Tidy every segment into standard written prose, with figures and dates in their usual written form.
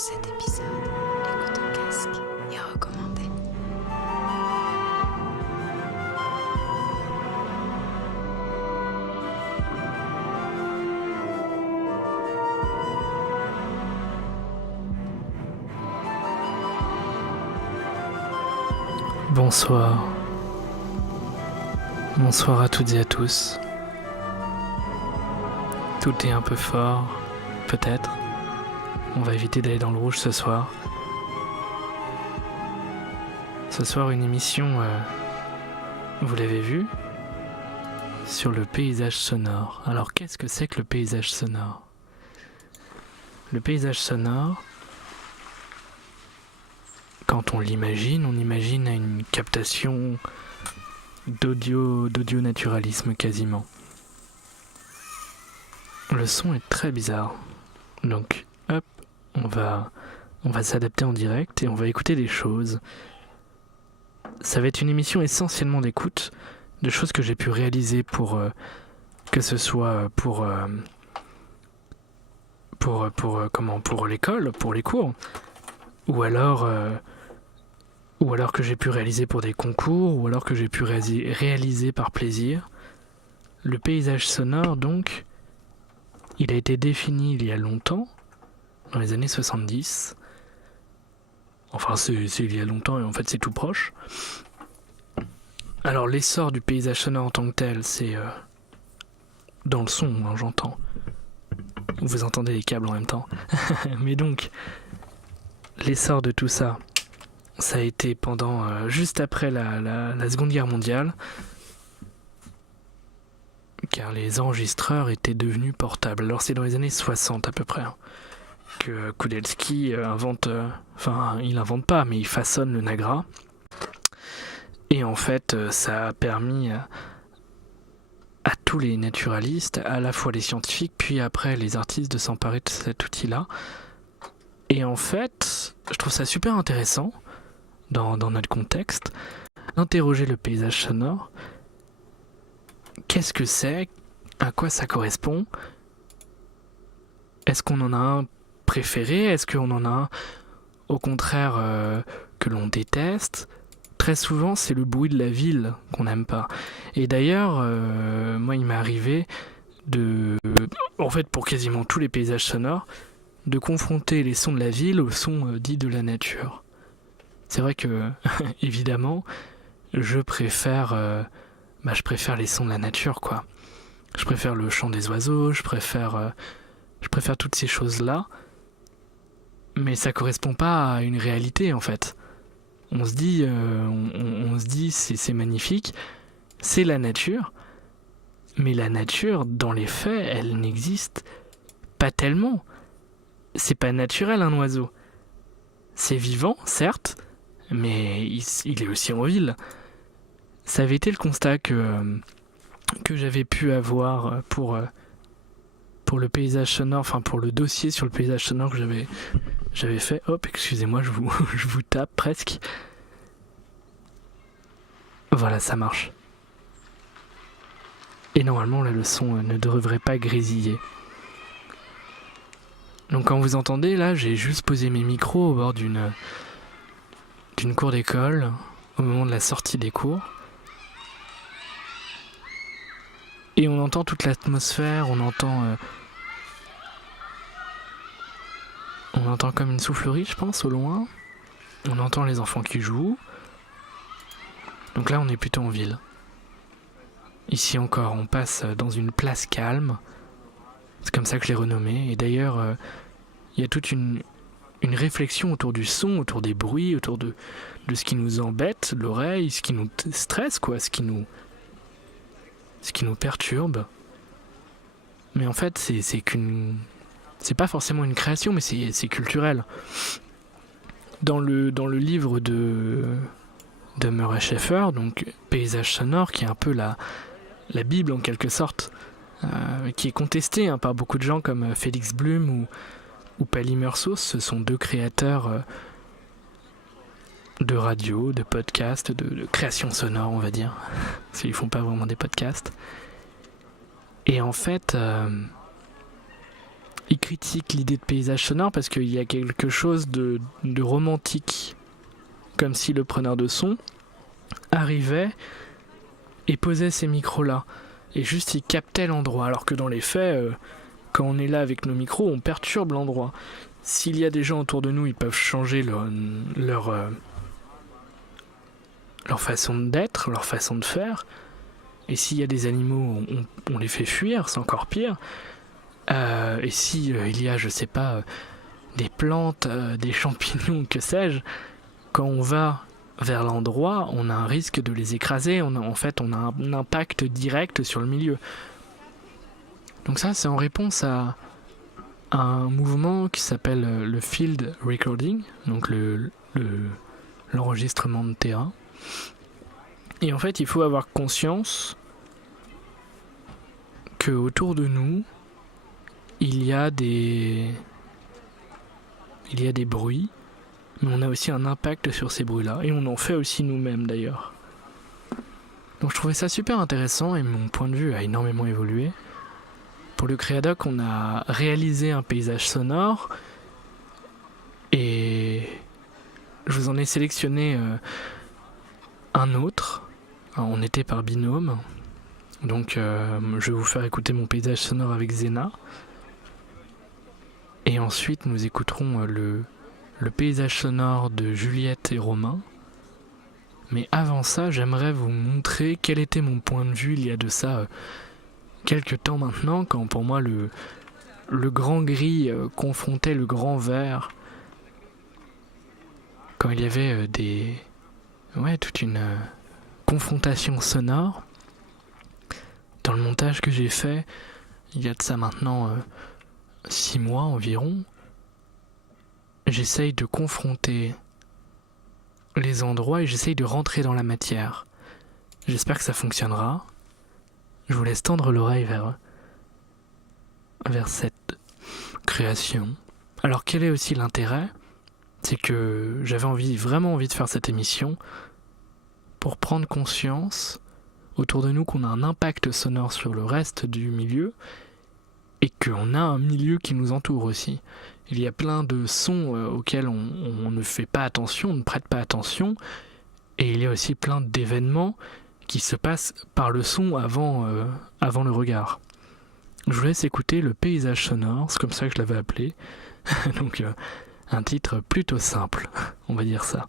cet épisode, l'écoute en casque est recommandée. Bonsoir. Bonsoir à toutes et à tous. Tout est un peu fort, peut-être. On va éviter d'aller dans le rouge ce soir. Ce soir, une émission, vous l'avez vu, sur le paysage sonore. Alors, qu'est-ce que c'est que le paysage sonore ? Le paysage sonore, quand on imagine une captation d'audio naturalisme quasiment. Le son est très bizarre. Donc, hop, on va s'adapter en direct et on va écouter des choses. Ça va être une émission essentiellement d'écoute, de choses que j'ai pu réaliser pour que ce soit pour l'école, pour les cours, ou alors que j'ai pu réaliser pour des concours, ou alors que j'ai pu réaliser par plaisir. Le paysage sonore, donc, il a été défini il y a longtemps, dans les années 70. Enfin, c'est il y a longtemps et en fait c'est tout proche. Alors l'essor du paysage sonore en tant que tel, c'est dans le son, hein, j'entends. Vous entendez les câbles en même temps. Mais donc, l'essor de tout ça, ça a été pendant juste après la Seconde Guerre mondiale, car les enregistreurs étaient devenus portables. Alors c'est dans les années 60 à peu près que Kudelski invente, il invente pas, mais il façonne le Nagra. Et en fait, ça a permis à tous les naturalistes, à la fois les scientifiques, puis après les artistes, de s'emparer de cet outil-là. Et en fait, je trouve ça super intéressant, dans notre contexte, interroger le paysage sonore. Qu'est-ce que c'est ? À quoi ça correspond ? Est-ce qu'on en a un préféré ? Est-ce qu'on en a un, au contraire, que l'on déteste ? Très souvent, c'est le bruit de la ville qu'on n'aime pas. Et d'ailleurs, moi, il m'est arrivé en fait, pour quasiment tous les paysages sonores, de confronter les sons de la ville aux sons dits de la nature. C'est vrai que, évidemment, je préfère les sons de la nature, quoi. Je préfère le chant des oiseaux, je préfère toutes ces choses-là, mais ça correspond pas à une réalité, en fait. On se dit, c'est magnifique, c'est la nature, mais la nature, dans les faits, elle n'existe pas tellement. C'est pas naturel, un oiseau. C'est vivant, certes, mais il est aussi en ville. Ça avait été le constat que j'avais pu avoir pour le paysage sonore, enfin pour le dossier sur le paysage sonore que j'avais fait. Hop, excusez-moi, je vous tape presque. Voilà, ça marche. Et normalement, là, le son ne devrait pas grésiller. Donc quand vous entendez, là, j'ai juste posé mes micros au bord d'une cour d'école, au moment de la sortie des cours. Et on entend toute l'atmosphère, on entend comme une soufflerie, je pense, au loin. On entend les enfants qui jouent. Donc là, on est plutôt en ville. Ici encore, on passe dans une place calme. C'est comme ça que je l'ai renommée. Et d'ailleurs, il y a toute une réflexion autour du son, autour des bruits, autour de ce qui nous embête, l'oreille, ce qui nous stresse, quoi, ce qui nous perturbe. Mais en fait, c'est pas forcément une création, mais c'est culturel. Dans le livre de Murray Schafer, donc Paysage sonore, qui est un peu la Bible en quelque sorte, qui est contesté par beaucoup de gens comme Félix Blum ou Pali Mersos. Ce sont deux créateurs de radio, de podcasts, de création sonore, on va dire. Parce qu'ils font pas vraiment des podcasts. Et en fait, il critique l'idée de paysage sonore parce qu'il y a quelque chose de romantique, comme si le preneur de son arrivait et posait ces micros-là. Et juste, il captait l'endroit. Alors que dans les faits, quand on est là avec nos micros, on perturbe l'endroit. S'il y a des gens autour de nous, ils peuvent changer leur façon d'être, leur façon de faire. Et s'il y a des animaux, on les fait fuir, c'est encore pire. Et si il y a, je sais pas, des plantes, des champignons, que sais-je, quand on va vers l'endroit, on a un risque de les écraser. On a un impact direct sur le milieu. Donc ça, c'est en réponse à un mouvement qui s'appelle le field recording, donc l'enregistrement de terrain. Et en fait, il faut avoir conscience que autour de nous, il y a des bruits, mais on a aussi un impact sur ces bruits-là, et on en fait aussi nous-mêmes d'ailleurs. Donc je trouvais ça super intéressant, et mon point de vue a énormément évolué. Pour le Créadoc, on a réalisé un paysage sonore, et je vous en ai sélectionné un autre. Alors, on était par binôme, donc je vais vous faire écouter mon paysage sonore avec Zena. Et ensuite, nous écouterons le paysage sonore de Juliette et Romain. Mais avant ça, j'aimerais vous montrer quel était mon point de vue il y a de ça quelques temps maintenant, quand pour moi le grand gris confrontait le grand vert. Quand il y avait toute une confrontation sonore. Dans le montage que j'ai fait, il y a de ça maintenant 6 mois environ, j'essaye de confronter les endroits et j'essaye de rentrer dans la matière. J'espère que ça fonctionnera. Je vous laisse tendre l'oreille vers cette création. Alors quel est aussi l'intérêt ? C'est que j'avais vraiment envie de faire cette émission pour prendre conscience autour de nous qu'on a un impact sonore sur le reste du milieu et qu'on a un milieu qui nous entoure aussi. Il y a plein de sons auxquels on ne fait pas attention, on ne prête pas attention, et il y a aussi plein d'événements qui se passent par le son avant le regard. Je vous laisse écouter le paysage sonore, c'est comme ça que je l'avais appelé. Donc un titre plutôt simple, on va dire ça.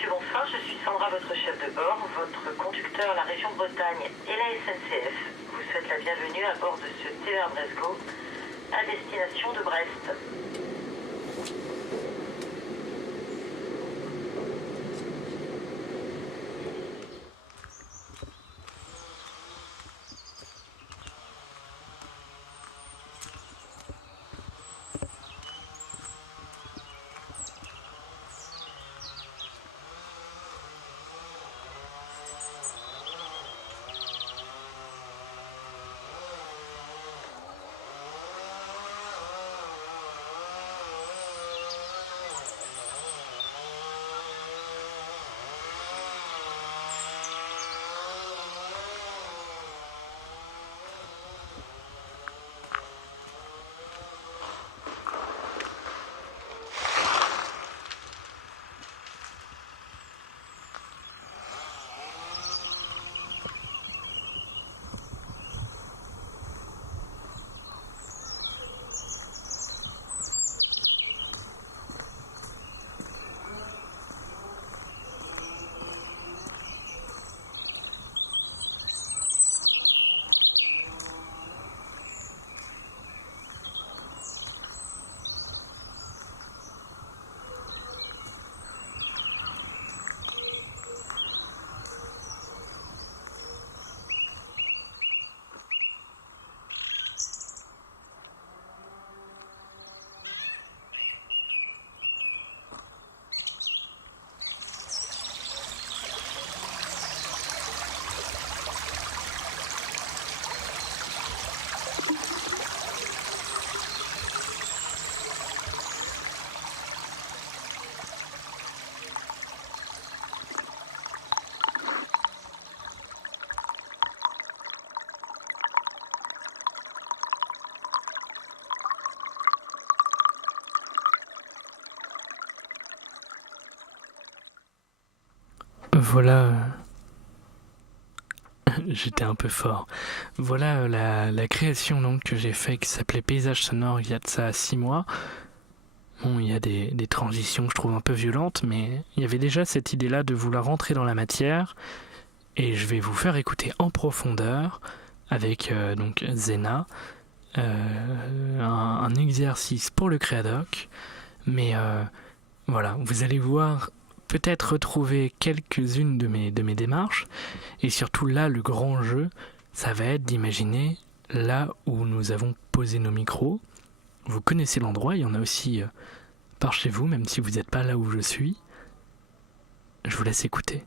Messieurs, bonsoir. Je suis Sandra, votre chef de bord. Votre conducteur, la région Bretagne et la SNCF vous souhaite la bienvenue à bord de ce TER Brest-Go à destination de Brest. Voilà, j'étais un peu fort. Voilà la création donc que j'ai fait qui s'appelait Paysage sonore il y a de ça 6 mois. Bon, il y a des transitions que je trouve un peu violentes, mais il y avait déjà cette idée-là de vouloir rentrer dans la matière. Et je vais vous faire écouter en profondeur avec donc Zena un exercice pour le Créadoc. Mais voilà, vous allez voir peut-être retrouver quelques-unes de mes démarches. Et surtout là, le grand jeu, ça va être d'imaginer là où nous avons posé nos micros. Vous connaissez l'endroit, il y en a aussi par chez vous, même si vous n'êtes pas là où je suis. Je vous laisse écouter.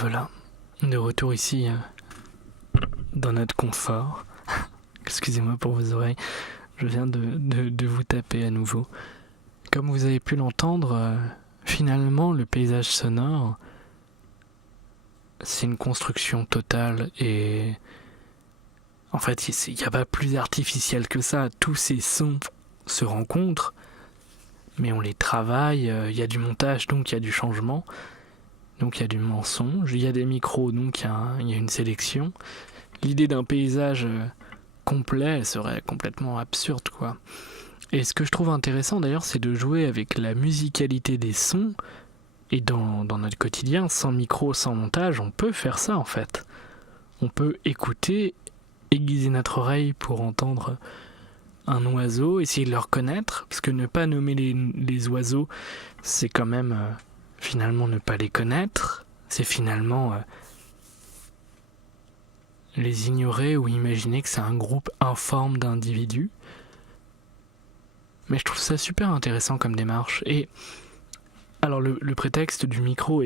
voilà, de retour ici dans notre confort. Excusez-moi pour vos oreilles, je viens de vous taper à nouveau. Comme vous avez pu l'entendre, finalement le paysage sonore, c'est une construction totale et en fait il n'y a pas plus artificiel que ça. Tous ces sons se rencontrent, mais on les travaille, il y a du montage donc il y a du changement. Donc il y a du mensonge, il y a des micros, donc il y a une sélection. L'idée d'un paysage complet serait complètement absurde, quoi. Et ce que je trouve intéressant d'ailleurs, c'est de jouer avec la musicalité des sons. Et dans notre quotidien, sans micro, sans montage, on peut faire ça en fait. On peut écouter, aiguiser notre oreille pour entendre un oiseau, essayer de le reconnaître, parce que ne pas nommer les oiseaux, c'est quand même... finalement ne pas les connaître, c'est finalement les ignorer ou imaginer que c'est un groupe informe d'individus. Mais je trouve ça super intéressant comme démarche. Et alors le prétexte du micro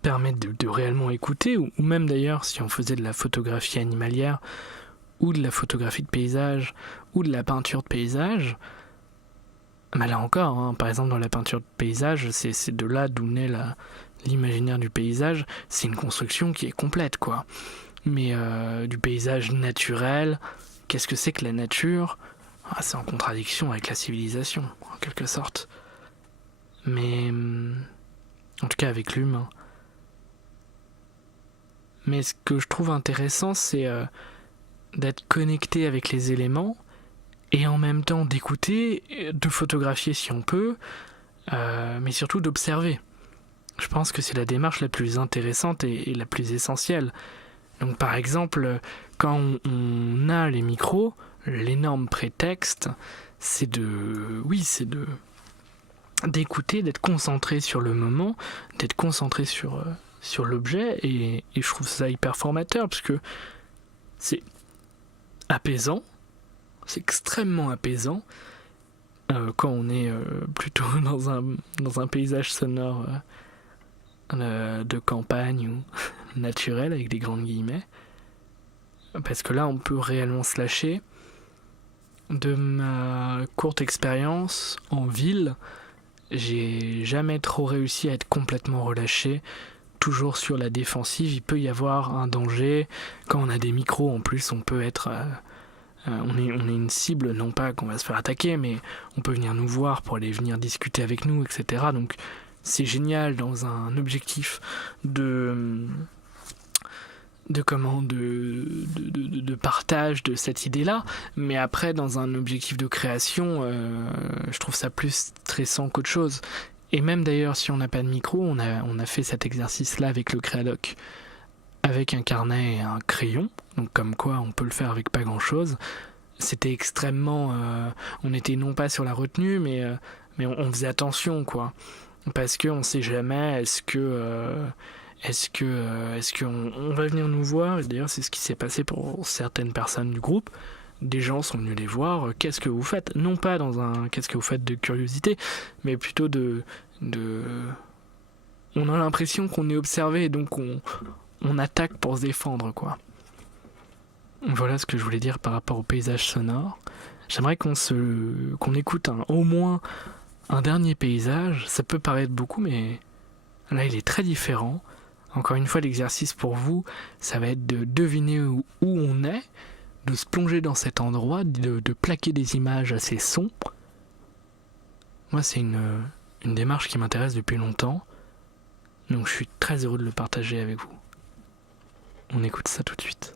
permet de réellement écouter, ou même d'ailleurs si on faisait de la photographie animalière, ou de la photographie de paysage, ou de la peinture de paysage. Mais là encore, hein, par exemple dans la peinture de paysage, c'est de là d'où naît l'imaginaire du paysage, c'est une construction qui est complète, quoi. Mais du paysage naturel, qu'est-ce que c'est que la nature ? C'est en contradiction avec la civilisation, en quelque sorte. Mais en tout cas avec l'humain. Mais ce que je trouve intéressant, c'est d'être connecté avec les éléments, et en même temps d'écouter, de photographier si on peut, mais surtout d'observer. Je pense que c'est la démarche la plus intéressante et la plus essentielle. Donc par exemple, quand on a les micros, l'énorme prétexte, c'est d'écouter, d'être concentré sur le moment, d'être concentré sur l'objet, et je trouve ça hyper formateur, parce que c'est apaisant. C'est extrêmement apaisant quand on est plutôt dans un paysage sonore de campagne ou naturel avec des grandes guillemets, parce que là on peut réellement se lâcher. De ma courte expérience en ville, j'ai jamais trop réussi à être complètement relâché, toujours sur la défensive. Il peut y avoir un danger quand on a des micros. En plus on peut être on est une cible, non pas qu'on va se faire attaquer, mais on peut venir nous voir pour aller venir discuter avec nous, etc. Donc c'est génial dans un objectif de partage de cette idée-là, mais après dans un objectif de création, je trouve ça plus stressant qu'autre chose. Et même d'ailleurs si on n'a pas de micro, on a fait cet exercice-là avec le Créadoc, avec un carnet et un crayon, donc comme quoi on peut le faire avec pas grand-chose. C'était extrêmement... on était non pas sur la retenue, mais on faisait attention, quoi. Parce qu'on sait jamais, est-ce qu'on va venir nous voir. Et d'ailleurs c'est ce qui s'est passé pour certaines personnes du groupe. Des gens sont venus les voir, qu'est-ce que vous faites ? Non pas dans un qu'est-ce que vous faites de curiosité, mais plutôt on a l'impression qu'on est observé, et donc on attaque pour se défendre, quoi. Voilà ce que je voulais dire par rapport au paysage sonore. J'aimerais qu'on écoute au moins un dernier paysage. Ça peut paraître beaucoup, mais là il est très différent. Encore une fois, l'exercice pour vous, ça va être de deviner où on est, de se plonger dans cet endroit, de plaquer des images à ces sons. Moi, c'est une démarche qui m'intéresse depuis longtemps, donc je suis très heureux de le partager avec vous. On écoute ça tout de suite.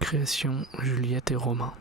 Création Juliette et Romain.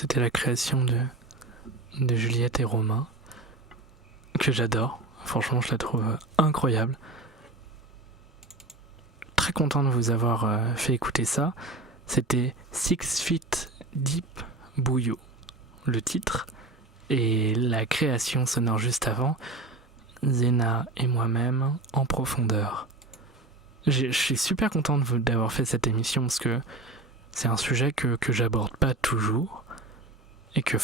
c'était la création de Juliette et Romain, que j'adore. Franchement, je la trouve incroyable. Très content de vous avoir fait écouter ça. C'était 6 Feet Deep Bouillot, le titre, et la création sonore juste avant, Zena et moi-même en profondeur. Je suis super content d'avoir fait cette émission parce que c'est un sujet que j'aborde pas toujours et que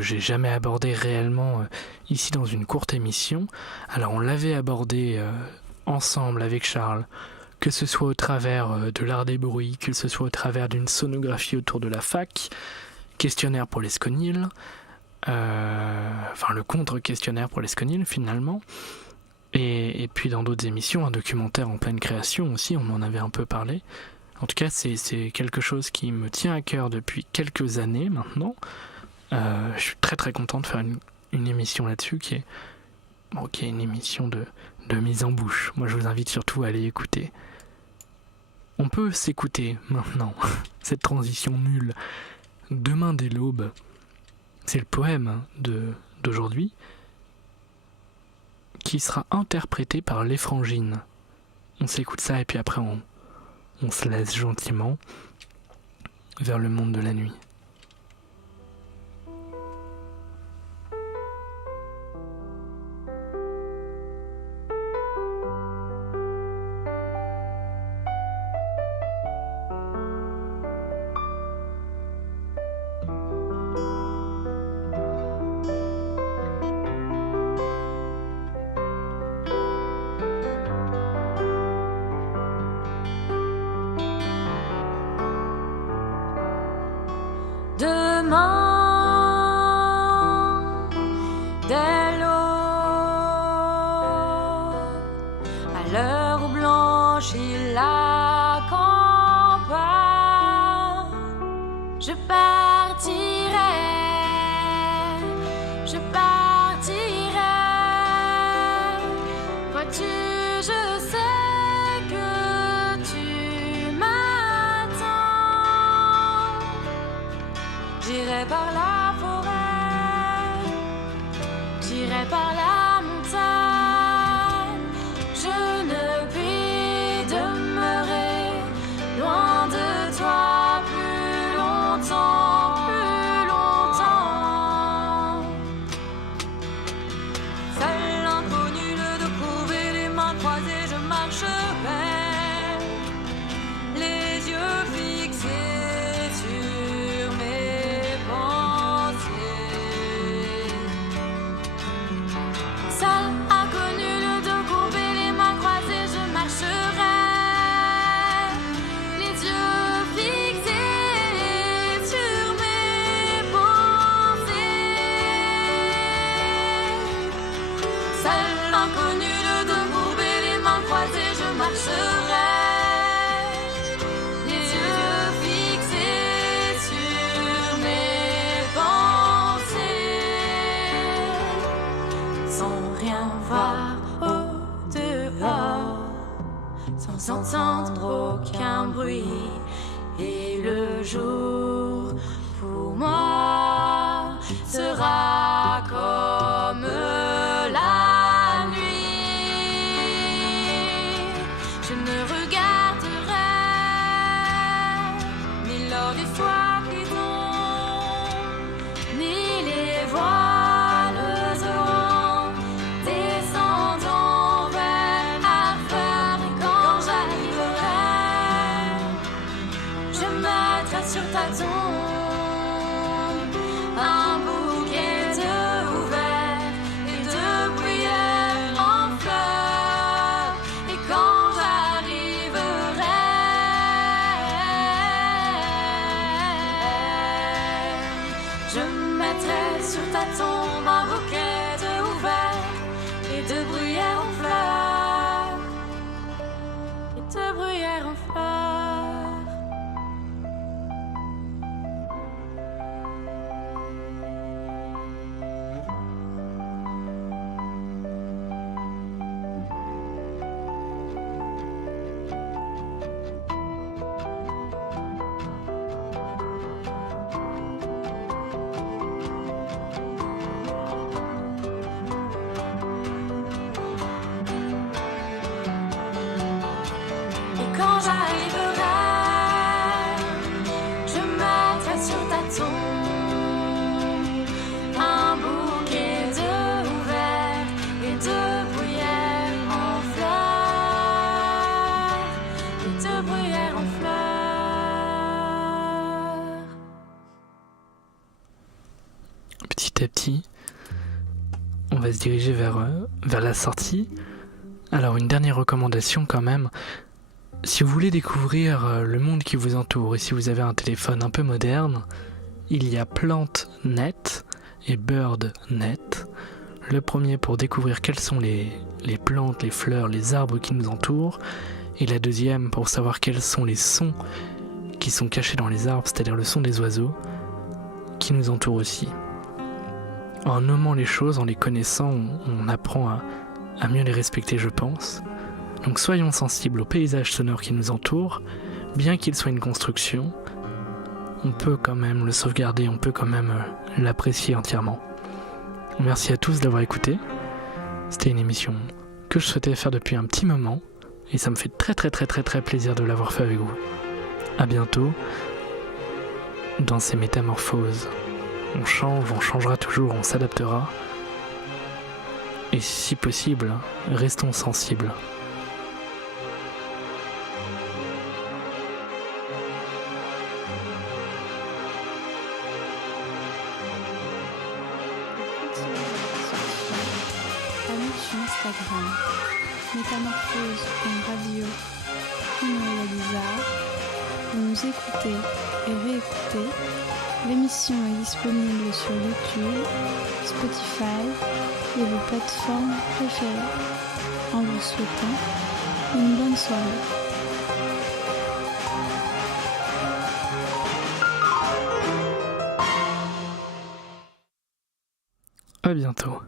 j'ai jamais abordé réellement ici dans une courte émission. Alors on l'avait abordé ensemble avec Charles, que ce soit au travers de l'art des bruits, que ce soit au travers d'une sonographie autour de la fac, questionnaire pour les Sconil, le contre-questionnaire pour les Sconil finalement. Et puis dans d'autres émissions, un documentaire en pleine création aussi, on en avait un peu parlé. En tout cas, c'est quelque chose qui me tient à cœur depuis quelques années maintenant. Je suis très très content de faire une émission là-dessus qui est une émission de mise en bouche. Moi, je vous invite surtout à aller écouter. On peut s'écouter maintenant, cette transition nulle. Demain dès l'aube, c'est le poème d'aujourd'hui, qui sera interprété par Les Frangines. On s'écoute ça et puis après on se laisse gentiment vers le monde de la nuit. Demain, dès l'aube, à l'heure où blanchit la campagne, je partirai, vois-tu, je sais que tu m'attends. J'irai par la forêt, j'irai par la montagne. Je ne puis demeurer loin de toi plus longtemps, plus longtemps. Seul inconnu, le dos courbé, les mains croisées, je marcherai, les yeux fixés sur mes pensées. Seul inconnu, le dos courbé, les mains croisées, je marcherai, les yeux fixés sur mes pensées. Seul inconnu, le dos courbé, les mains croisées, je marcherai, les yeux fixés sur mes pensées, sans rien voir au dehors, sans entendre aucun bruit. Et le jour pour moi sera comme la nuit. Je ne regarderai ni l'or des soirs qui tombent, ni les voiles orangs descendant vers la fleur. Et quand j'arriverai, je mettrai sur ta tombe un bouquet d'ouvert et de bruyères en fleurs. Et quand j'arriverai, je mettrai sur ta tombe un bouquet d'ouvert et de bruyères en fleurs, et de bruyères en fleurs. petit à petit, on va se diriger vers la sortie. Alors une dernière recommandation quand même, si vous voulez découvrir le monde qui vous entoure et si vous avez un téléphone un peu moderne, il y a PlantNet et BirdNet. Le premier pour découvrir quelles sont les plantes, les fleurs, les arbres qui nous entourent, et la deuxième pour savoir quels sont les sons qui sont cachés dans les arbres, c'est-à-dire le son des oiseaux qui nous entourent aussi. En nommant les choses, en les connaissant, on apprend à mieux les respecter, je pense. Donc soyons sensibles au paysage sonore qui nous entoure, bien qu'il soit une construction, on peut quand même le sauvegarder, on peut quand même l'apprécier entièrement. Merci à tous d'avoir écouté. C'était une émission que je souhaitais faire depuis un petit moment, et ça me fait très plaisir de l'avoir fait avec vous. À bientôt dans ces métamorphoses. On change, on changera toujours, on s'adaptera. Et si possible, restons sensibles. Sur Instagram, métamorphose.radio, Elisa. Vous nous écoutez et réécoutez. L'émission est disponible sur YouTube, Spotify et vos plateformes préférées. En vous souhaitant une bonne soirée. À bientôt.